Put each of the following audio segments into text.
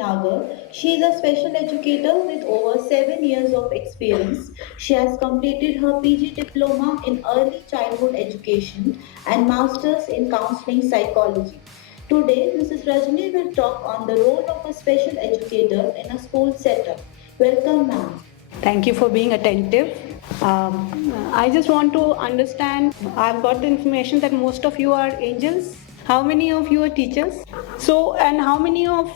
Nagar. She is a special educator with over 7 years of experience. She has completed her PG Diploma in Early Childhood Education and Masters in Counseling Psychology. Today, Mrs. Rajni will talk on the role of a special educator in a school setup. Welcome, ma'am. Thank you for being attentive. I just want to understand. I've got the information that most of you are angels. How many of you are teachers? So, and how many of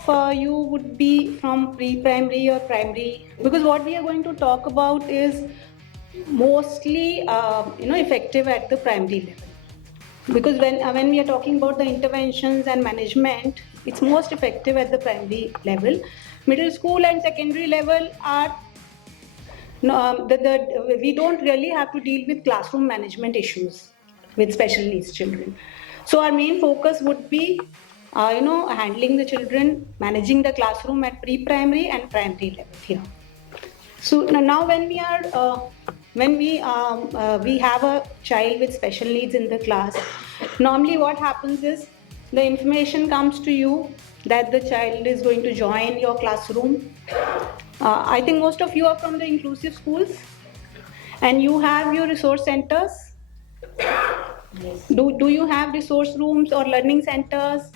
you would be from pre-primary or primary? Because what we are going to talk about is mostly, effective at the primary level. Because when we are talking about the interventions and management, it's most effective at the primary level. Middle school and secondary level are we don't really have to deal with classroom management issues with special needs children. So our main focus would be, handling the children, managing the classroom at pre-primary and primary level here. So now when we have a child with special needs in the class, normally what happens is the information comes to you that the child is going to join your classroom. I think most of you are from the inclusive schools and you have your resource centers. Yes. Do you have resource rooms or learning centers,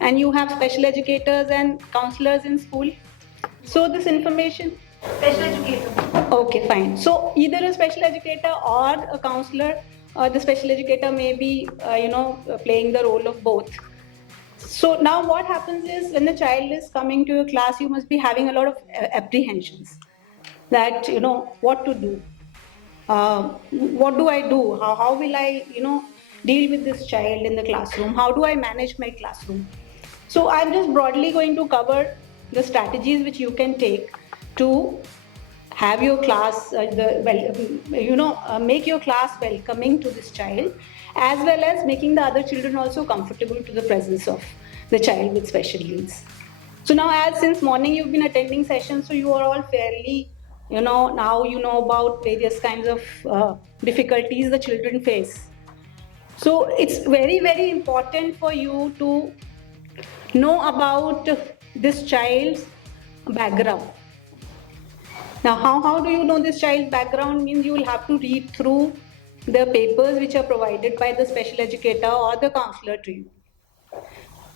and you have special educators and counselors in school? So this information... Special educator. Okay, fine. So either a special educator or a counselor, the special educator may be, playing the role of both. So now what happens is when the child is coming to your class, you must be having a lot of apprehensions that, what to do. What do I do? How will I, deal with this child in the classroom? How do I manage my classroom? So I'm just broadly going to cover the strategies which you can take to have your class, make your class welcoming to this child, as well as making the other children also comfortable to the presence of the child with special needs. So now, as since morning you've been attending sessions, so you are all fairly, now you know about various kinds of difficulties the children face. So it's very, very important for you to know about this child's background. Now, how do you know this child's background? Means you will have to read through the papers which are provided by the special educator or the counselor to you.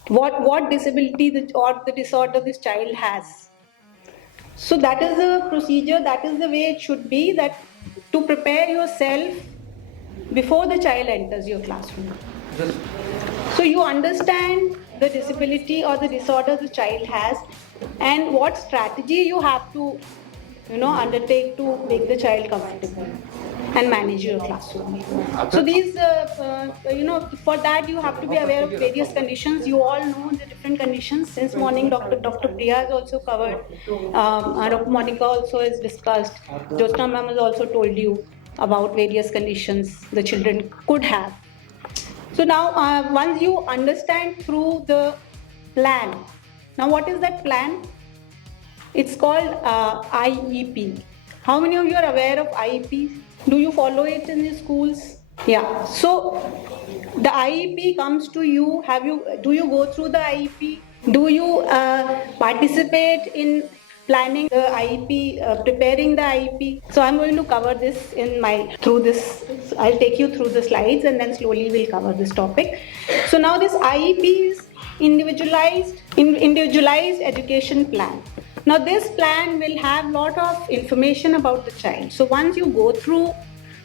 What disability or the disorder this child has. So that is the procedure, that is the way it should be, that to prepare yourself before the child enters your classroom. So you understand the disability or the disorder the child has and what strategy you have to undertake to make the child comfortable and manage your classroom. So these, for that you have to be aware of various conditions. You all know the different conditions. Since morning, Dr.Priya has also covered. Dr. Monica also has discussed. Jyotsna ma'am has also told you about various conditions the children could have. So now, once you understand through the plan. Now, what is that plan? It's called IEP. How many of you are aware of IEP? Do you follow it in the schools? Yeah. So the IEP comes to you. Do you go through the IEP? Do you participate in planning the IEP, preparing the IEP? So I'm going to cover this I'll take you through the slides and then slowly we'll cover this topic. So now this IEP is individualized education plan. Now this plan will have lot of information about the child. So once you go through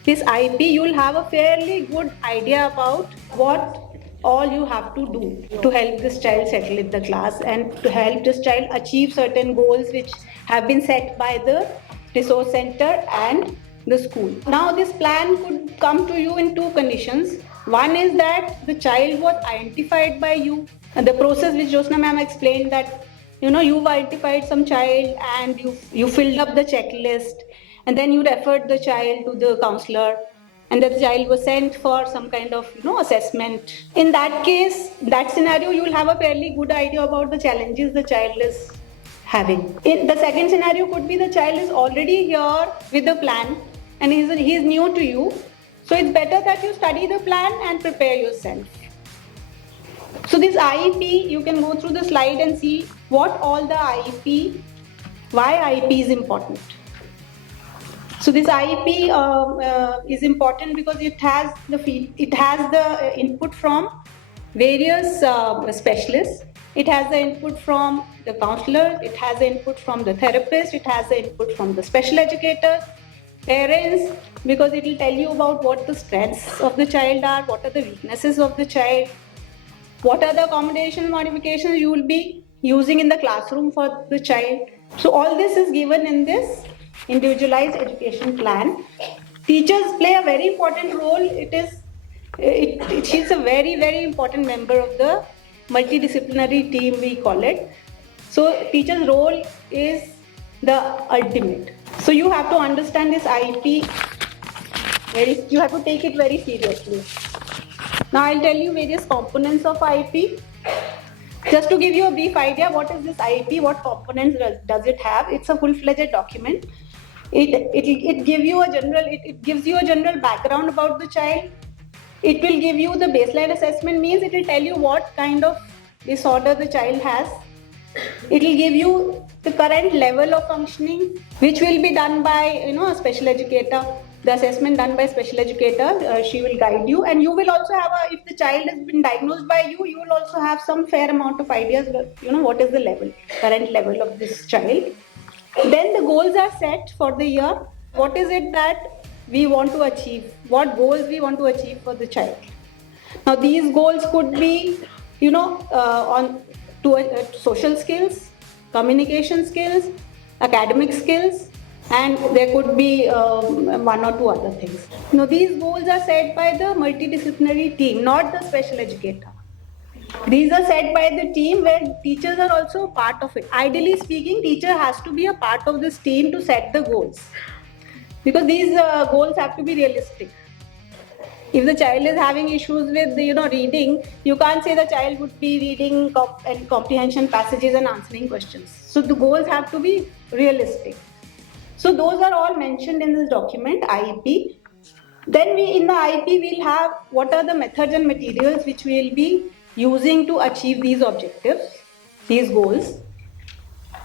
this IEP, you will have a fairly good idea about what all you have to do to help this child settle in the class and to help this child achieve certain goals which have been set by the resource center and the school. Now this plan could come to you in two conditions. One is that the child was identified by you. And the process which Jyotsna ma'am explained, that you've identified some child and you filled up the checklist and then you referred the child to the counselor and the child was sent for some kind of assessment. In that case, that scenario, you will have a fairly good idea about the challenges the child is having. In the second scenario could be the child is already here with the plan and he's new to you. So it's better that you study the plan and prepare yourself. So this IEP, you can go through the slide and see what all the IEP, why IEP is important. So this IEP is important because it has the input from various specialists. It has the input from the counselor. It has the input from the therapist. It has the input from the special educator, parents, because it will tell you about what the strengths of the child are, what are the weaknesses of the child, what are the accommodation modifications you will be using in the classroom for the child. So all this is given in this individualized education plan. Teachers play a very important role. She's a very, very important member of the multidisciplinary team, we call it. So teacher's role is the ultimate. So you have to understand this IEP you have to take it very seriously. Now I'll tell you various components of IEP. Just to give you a brief idea, what is this IEP? What components does it have? It's a full-fledged document. It gives you a general background about the child. It will give you the baseline assessment, means it will tell you what kind of disorder the child has. It will give you the current level of functioning, which will be done by a special educator. The assessment done by special educator, she will guide you, and you will also have if the child has been diagnosed by you, you will also have some fair amount of ideas. What is the current level of this child. Then the goals are set for the year. What is it that we want to achieve? What goals we want to achieve for the child? Now these goals could be, on social skills, communication skills, academic skills, and there could be one or two other things. Now these goals are set by the multidisciplinary team, not the special educator. These are set by the team where teachers are also part of it. Ideally speaking, teacher has to be a part of this team to set the goals, because these goals have to be realistic. If the child is having issues with reading, you can't say the child would be reading and comprehension passages and answering questions. So the goals have to be realistic. So those are all mentioned in this document, IEP. Then in the IEP we'll have what are the methods and materials which we will be using to achieve these objectives, these goals.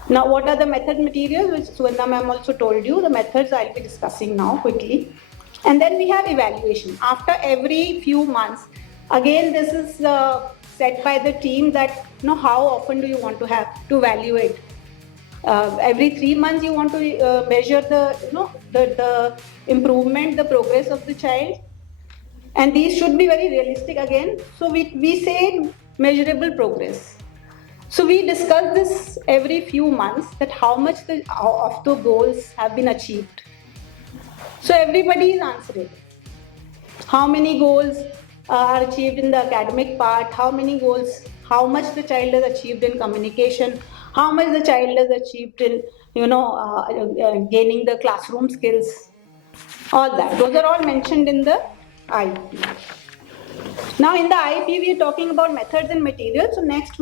Now what are the method materials, which Suvarna ma'am also told you. The methods I'll be discussing now quickly. And then we have evaluation. After every few months, again this is set by the team that how often do you want to evaluate. Every 3 months you want to measure the improvement, the progress of the child, and these should be very realistic again. So we say measurable progress. So we discuss this every few months, that how much of the goals have been achieved. So everybody is answering. How many goals are achieved in the academic part, how much the child has achieved in communication, how much the child has achieved in gaining the classroom skills, all that. Those are all mentioned in the IEP. Now in the IEP we are talking about methods and materials, so next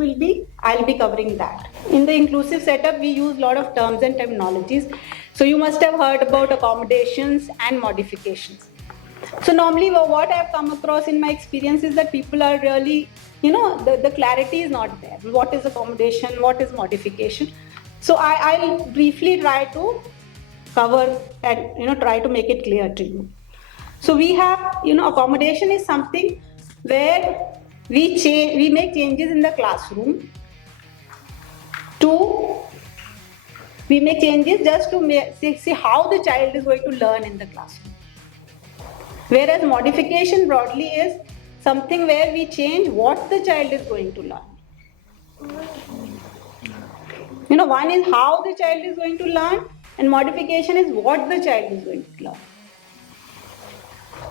I'll be covering that. In the inclusive setup we use a lot of terms and terminologies. So you must have heard about accommodations and modifications. So normally what I have come across in my experience is that people are really, the clarity is not there. What is accommodation? What is modification? So I'll briefly try to cover and try to make it clear to you. So we have, accommodation is something where we make changes in the classroom we make changes just to see how the child is going to learn in the classroom. Whereas modification broadly is something where we change what the child is going to learn. One is how the child is going to learn, and modification is what the child is going to learn.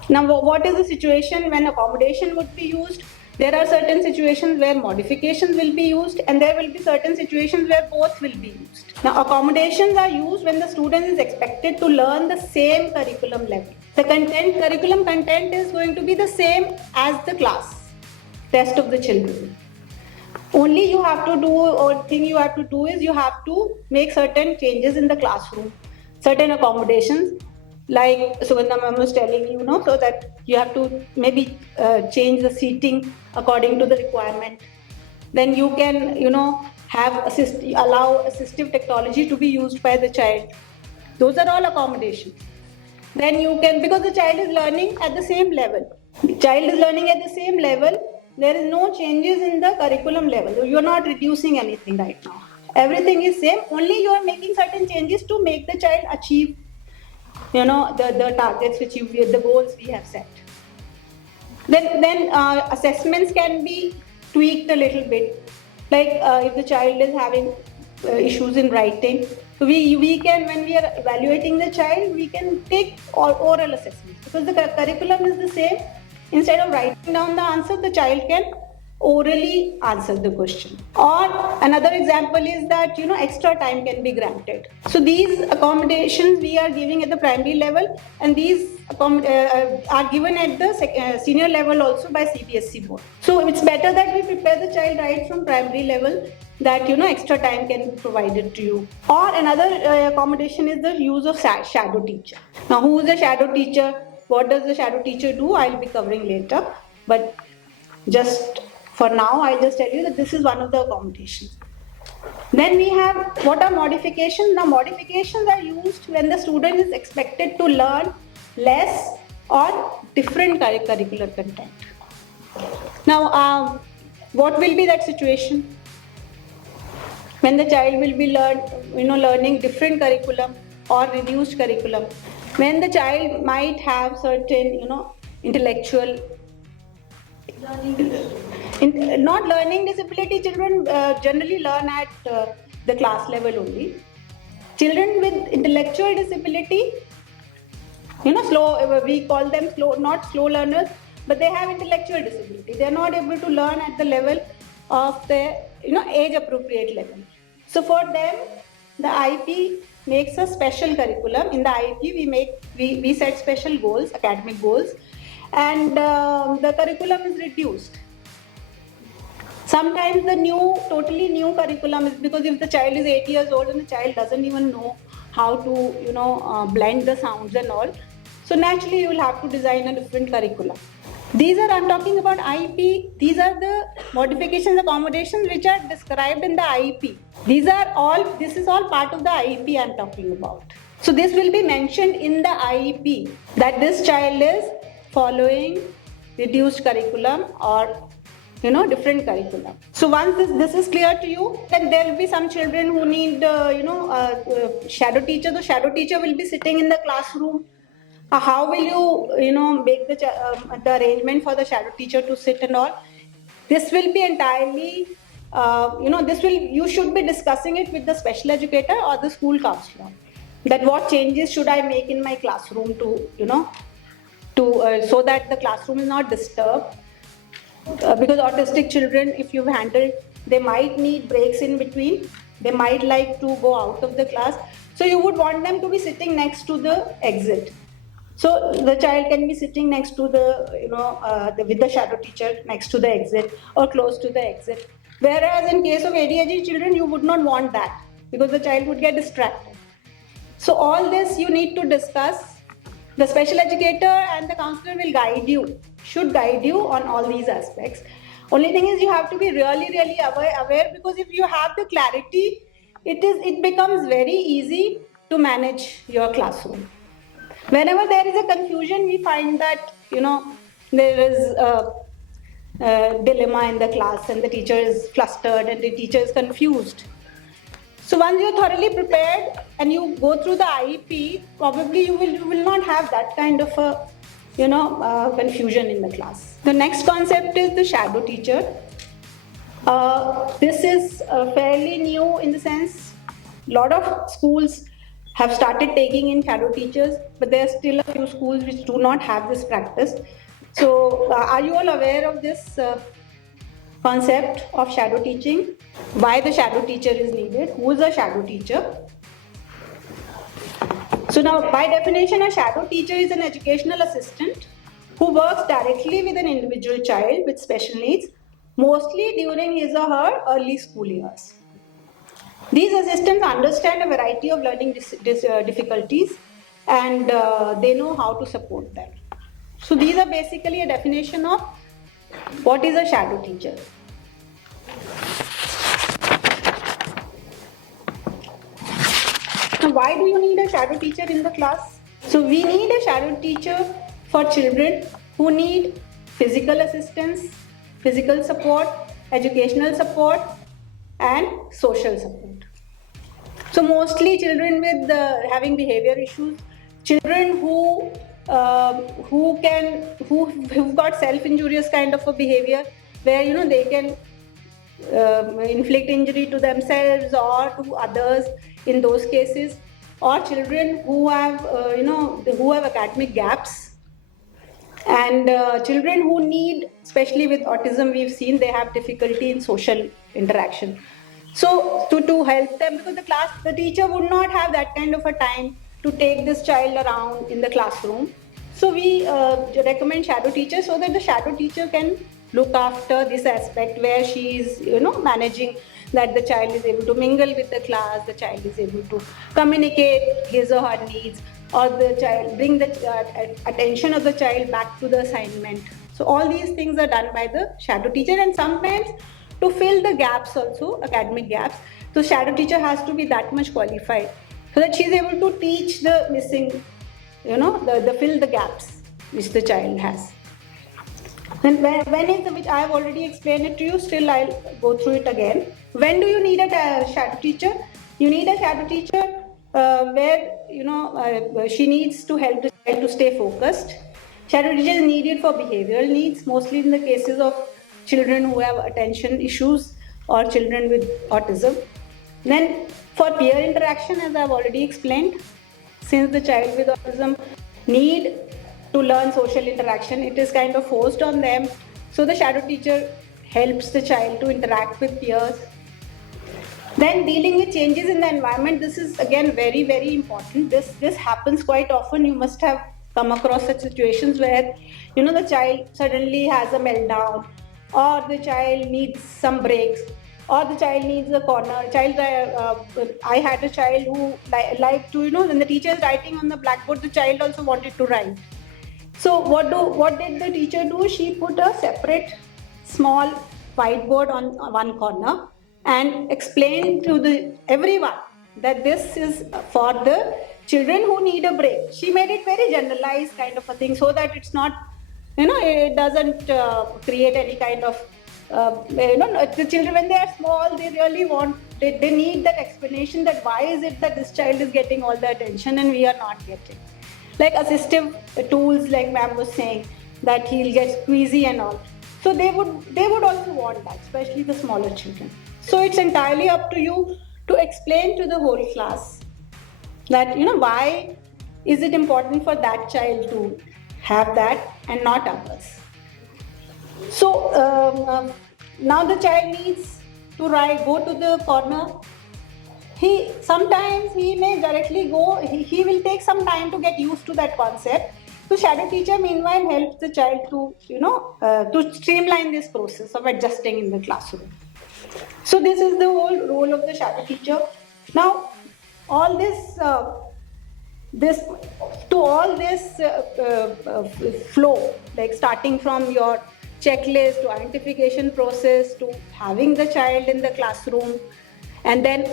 Now, what is the situation when accommodation would be used? There are certain situations where modifications will be used, and there will be certain situations where both will be used. Now, accommodations are used when the student is expected to learn the same curriculum level. The curriculum content is going to be the same as the class, rest of the children. Only you have to do is you have to make certain changes in the classroom, certain accommodations, like Sugandha ma'am was telling you, so that you have to maybe change the seating according to the requirement. then you can, allow assistive technology to be used by the child. Those are all accommodations. Then you can, because the child is learning at the same level. The child is learning at the same level. There is no changes in the curriculum level. You are not reducing anything right now. Everything is same. Only you are making certain changes to make the child achieve, the targets the goals we have set. Then assessments can be tweaked a little bit. Like if the child is having issues in writing, so we can, when we are evaluating the child, we can take oral assessments, because the curriculum is the same. Instead of writing down the answer, the child can orally answer the question. Or another example is that extra time can be granted. So these accommodations we are giving at the primary level, and these are given at the senior level also by CBSE board. So it's better that we prepare the child right from primary level, that extra time can be provided to you. Or another accommodation is the use of shadow teacher. Now, who is a shadow teacher? What does the shadow teacher do? I'll be covering later, but just for now, I'll just tell you that this is one of the accommodations. Then we have, what are modifications? Now, modifications are used when the student is expected to learn less or different curricular content. Now, what will be that situation? When the child will be learning different curriculum or reduced curriculum. When the child might have certain, intellectual not learning disability. Children generally learn at the class level only. Children with intellectual disability, slow, we call them not slow learners, but they have intellectual disability. They are not able to learn at the level of the age appropriate level. So for them, the IEP makes a special curriculum. In the IEP, we set special goals, academic goals, and the curriculum is reduced. Sometimes the totally new curriculum is, because if the child is 8 years old and the child doesn't even know how to blend the sounds and all, so naturally you will have to design a different curriculum. I'm talking about IEP. These are the modifications, accommodations which are described in the IEP. This is all part of the IEP I'm talking about. So this will be mentioned in the IEP, that this child is following reduced curriculum or different curriculum. So once this is clear to you, then there will be some children who need shadow teacher. The shadow teacher will be sitting in the classroom. How will you make the arrangement for the shadow teacher to sit and all? This will be entirely you should be discussing it with the special educator or the school counselor, that what changes should I make in my classroom to so that the classroom is not disturbed. Because autistic children, if you've handled, they might need breaks in between. They might like to go out of the class. So you would want them to be sitting next to the exit. So the child can be sitting next to with the shadow teacher next to the exit or close to the exit. Whereas in case of ADHD children, you would not want that, because the child would get distracted. So all this you need to discuss. The special educator and the counselor should guide you on all these aspects. Only thing is, you have to be really, really aware, because if you have the clarity, it becomes very easy to manage your classroom. Whenever there is a confusion, we find that there is a dilemma in the class, and the teacher is flustered and the teacher is confused. So once you're thoroughly prepared and you go through the IEP, probably you will not have that kind of a confusion in the class. The next concept is the shadow teacher. This is fairly new in the sense a lot of schools have started taking in shadow teachers, but there are still a few schools which do not have this practice. So are you all aware of this concept of shadow teaching? Why the shadow teacher is needed? Who is a shadow teacher? So now, by definition, a shadow teacher is an educational assistant who works directly with an individual child with special needs, mostly during his or her early school years. These assistants understand a variety of learning difficulties, and they know how to support them. So these are basically a definition of what is a shadow teacher. why do you need a shadow teacher in the class? So we need a shadow teacher for children who need physical assistance, physical support, educational support, and social support. So mostly children with having behavior issues, children who've got self-injurious kind of a behavior, where they can inflict injury to themselves or to others in those cases, or children who have who have academic gaps, and children who need, especially with autism, we've seen they have difficulty in social interaction. So to help them, because the teacher would not have that kind of a time to take this child around in the classroom. So we recommend shadow teachers, so that the shadow teacher can look after this aspect where she is managing that the child is able to mingle with the class, the child is able to communicate his or her needs, or the child bring the attention of the child back to the assignment. So all these things are done by the shadow teacher, and sometimes to fill the gaps also, academic gaps, so shadow teacher has to be that much qualified so that she is able to teach the missing, the fill the gaps which the child has. Then when is the, which I have already explained it to you, still I'll go through it again. When do you need a shadow teacher? You need a shadow teacher where she needs to help the child to stay focused. Shadow teacher is needed for behavioral needs, mostly in the cases of children who have attention issues or children with autism. Then for peer interaction, as I've already explained, since the child with autism need to learn social interaction, it is kind of forced on them. So the shadow teacher helps the child to interact with peers. Then dealing with changes in the environment, this is again very, very important. This happens quite often. You must have come across such situations where the child suddenly has a meltdown, or the child needs some breaks, or the child needs a corner. I had a child who liked to, when the teacher is writing on the blackboard, the child also wanted to write. So what did the teacher do? She put a separate small whiteboard on one corner and explained to everyone that this is for the children who need a break. She made it very generalized kind of a thing, so that it's not, it doesn't create any kind of, the children, when they are small, they really they need that explanation, that why is it that this child is getting all the attention and we are not getting. Like assistive tools, like ma'am was saying, that he'll get squeezy and all. So they would also want that, especially the smaller children. So it's entirely up to you to explain to the whole class that, why is it important for that child to have that and not others. So now the child needs to go to the corner. Sometimes he may directly go, he will take some time to get used to that concept. So shadow teacher meanwhile helps the child to, to streamline this process of adjusting in the classroom. So this is the whole role of the shadow teacher. Now, all this flow, like starting from your checklist to identification process to having the child in the classroom, and then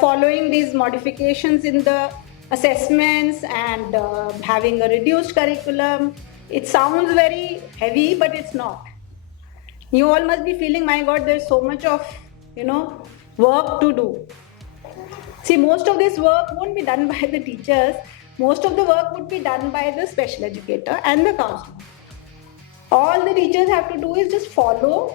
following these modifications in the assessments and having a reduced curriculum. It sounds very heavy, but it's not. You all must be feeling, my God, there's so much of, work to do. See, most of this work won't be done by the teachers. Most of the work would be done by the special educator and the counselor. All the teachers have to do is just follow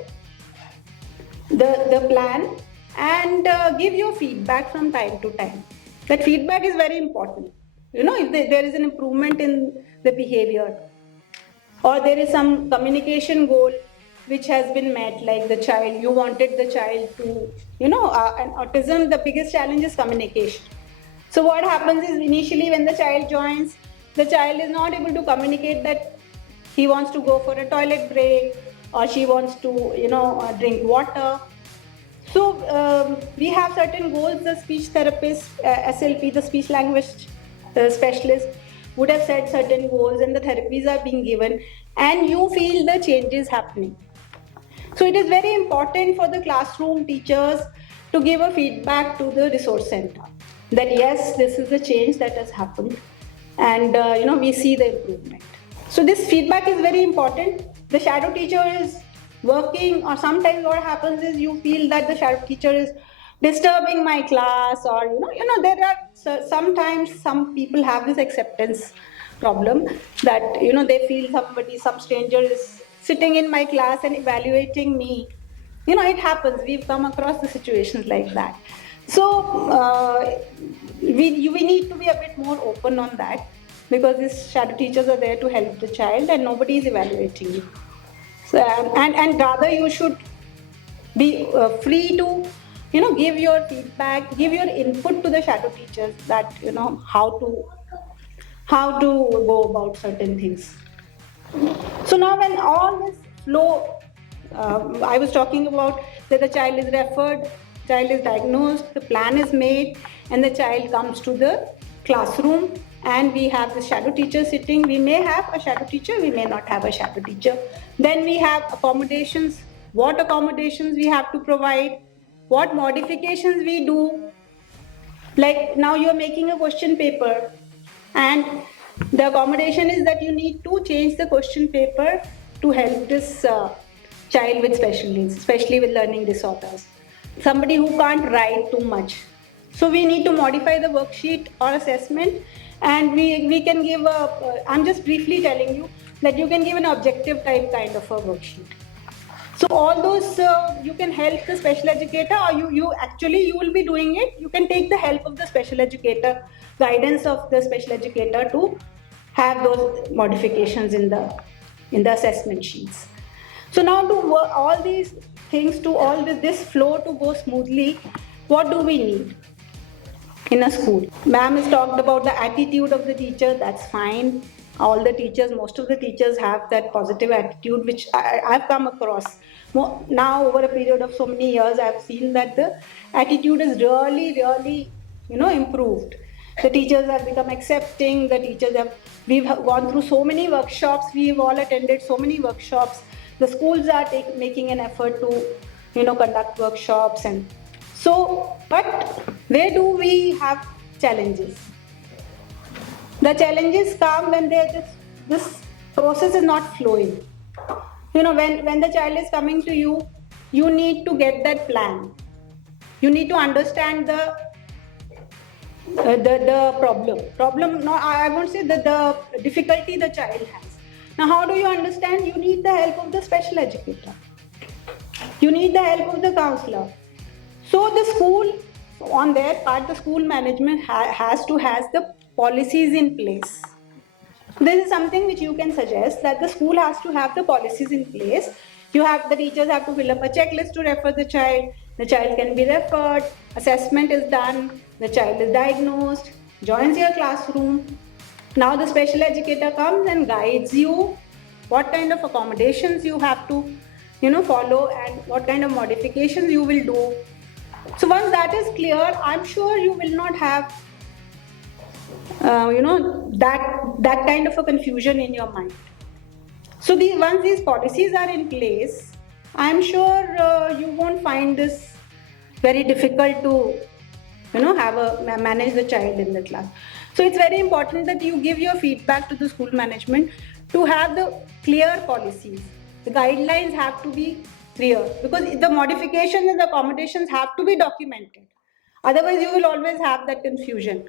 the plan and give your feedback from time to time. That feedback is very important. If there is an improvement in the behavior, or there is some communication goal which has been met, like the child, you wanted the child to, and autism, the biggest challenge is communication. So what happens is, initially when the child joins, the child is not able to communicate that he wants to go for a toilet break, or she wants to, drink water. So we have certain goals. The speech therapist, SLP, the speech language specialist, would have set certain goals, and the therapies are being given, and you feel the changes happening. So it is very important for the classroom teachers to give a feedback to the resource center. that yes, this is the change that has happened, and we see the improvement. So this feedback is very important. The shadow teacher is working, or sometimes what happens is you feel that the shadow teacher is disturbing my class, or there are sometimes some people have this acceptance problem, that they feel some stranger is sitting in my class and evaluating me. It happens. We've come across the situations like that. So we need to be a bit more open on that, because these shadow teachers are there to help the child and nobody is evaluating you. So, and rather you should be free to give your feedback, give your input to the shadow teachers, that how to go about certain things. So now when all this flow, I was talking about that the child is referred, child is diagnosed, the plan is made, and the child comes to the classroom, and we have the shadow teacher sitting. We may have a shadow teacher, we may not have a shadow teacher. Then we have accommodations, what accommodations we have to provide, what modifications we do. Like now you are making a question paper, and the accommodation is that you need to change the question paper to help this child with special needs, especially with learning disorders, somebody who can't write too much. So we need to modify the worksheet or assessment, and we can give I'm just briefly telling you that you can give an objective type kind of a worksheet. So all those you can help the special educator, or you will be doing it. You can take the help of the special educator, guidance of the special educator, to have those modifications in the assessment sheets. So now to work all these things, to all this flow to go smoothly, what do we need in a school? Ma'am has talked about the attitude of the teacher. That's fine. All the teachers, most of the teachers have that positive attitude, which I've come across. Now over a period of so many years, I've seen that the attitude is really improved. The teachers have become accepting. We've gone through so many workshops. We've all attended so many workshops. The schools are making an effort to conduct workshops. And so, but where do we have challenges? The challenges come when this process is not flowing. When the child is coming to you, you need to get that plan. You need to understand the problem. No, I won't say that the difficulty the child has. Now, how do you understand? You need the help of the special educator. You need the help of the counselor. So the school, on their part, the school management has the policies in place. This is something which you can suggest, that the school has to have the policies in place. The teachers have to fill up a checklist to refer the child. The child can be referred, assessment is done, the child is diagnosed, joins your classroom. Now the special educator comes and guides you what kind of accommodations you have to follow, and what kind of modifications you will do. So once that is clear, I'm sure you will not have that kind of a confusion in your mind. So once these policies are in place, I'm sure you won't find this very difficult to manage the child in the class. So it's very important that you give your feedback to the school management to have the clear policies. The guidelines have to be clear, because the modifications and the accommodations have to be documented. Otherwise, you will always have that confusion,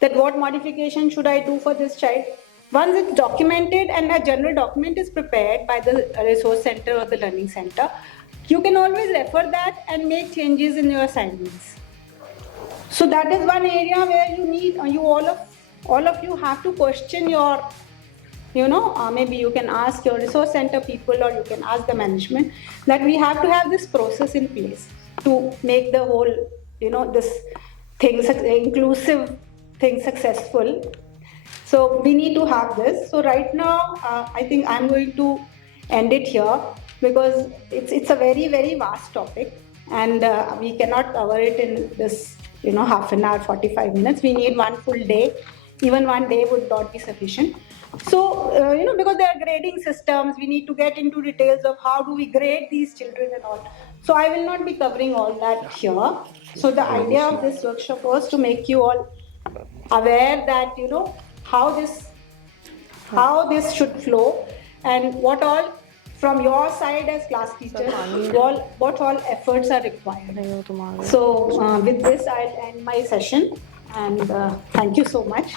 that what modification should I do for this child. Once it's documented and a general document is prepared by the resource center or the learning center, you can always refer that and make changes in your assignments. So that is one area where all of you have to question your, maybe you can ask your resource center people, or you can ask the management, that we have to have this process in place to make the whole, this thing, inclusive thing successful. So we need to have this. So right now, I think I'm going to end it here, because it's a very, very vast topic, and we cannot cover it in this, half an hour, 45 minutes. We need one full day Even one day would not be sufficient. So, because there are grading systems, we need to get into details of how do we grade these children and all. So I will not be covering all that here. So the idea of this workshop was to make you all aware that, how this should flow, and what all from your side as class teacher, what all efforts are required. So with this, I'll end my session, and thank you so much.